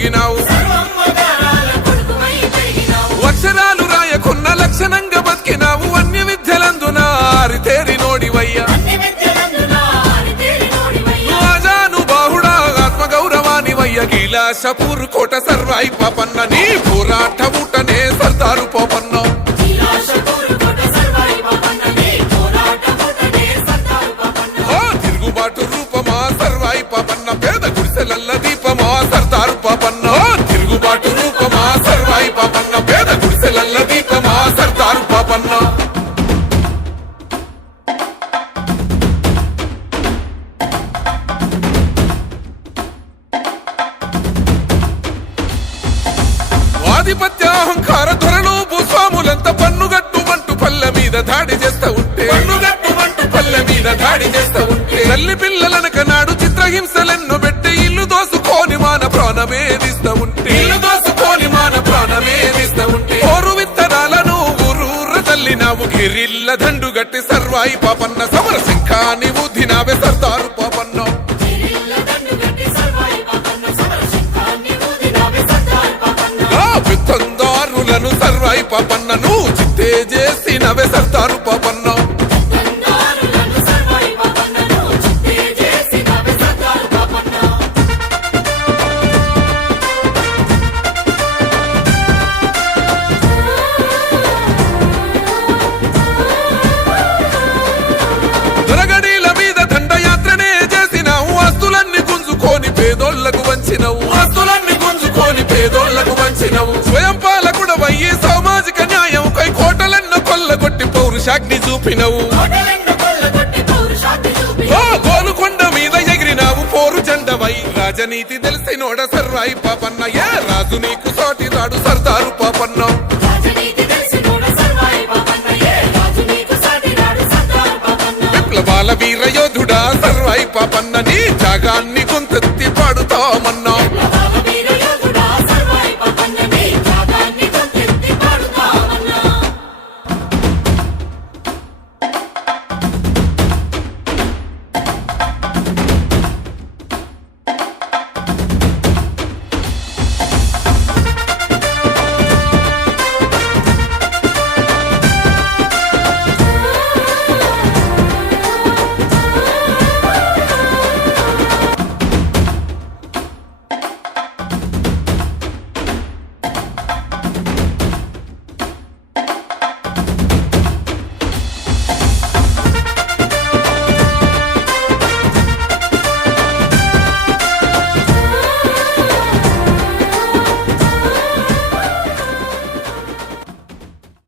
పెరిగినావు అక్షరాలు రాయకున్న లక్షణంగా బతికినావు. అన్య విద్యలందున ఆరితేరి నోడివయ్యా. రాజాను కోట సర్వాయి పాపన్న నీ పోరాట ఊటనే సర్దారు పోపన్న. రూపమా సర్దారు పాపన్న. తిరుగుబాటు రూపమా సర్వాయి పాపన్న. పేద గుడిసెలల్ల దీపమా సర్దారు పాపన్న. ఆధిపత్య అహంకార ధరలు భూస్వాములంత పన్నుగట్టుమంటూ పల్ల మీద దాడి చేస్తావు ప్రాణమేదిస్తా ఉంటే. ఇల్లు దోసుకోని మాన ప్రాణమేదిస్తా ఉంటే. ఓరు విత్తనాలను ఊరూర తల్లినావు. గిరిల్ల దండు గట్టి సర్వాయి పాపన్న సమర శంఖాని సర్దారు పాపన్న. పెత్తందారులను సర్వాయి పాపన్న నువ్వు చిత్తే చేసినవే సర్దారు పాపన్న. చూపినవు. గోలుకొండ మీద ఎగిరినావు పోరు జెండవై. రాజనీతి తెలిసినోడ సర్వాయి పాపన్న. ఏ రాజు నీకు సాటిదాడు సర్దారు పాపన్న. విప్లవాల వీర యోధుడా సర్వాయి పాపన్న. నీ త్యాగాన్ని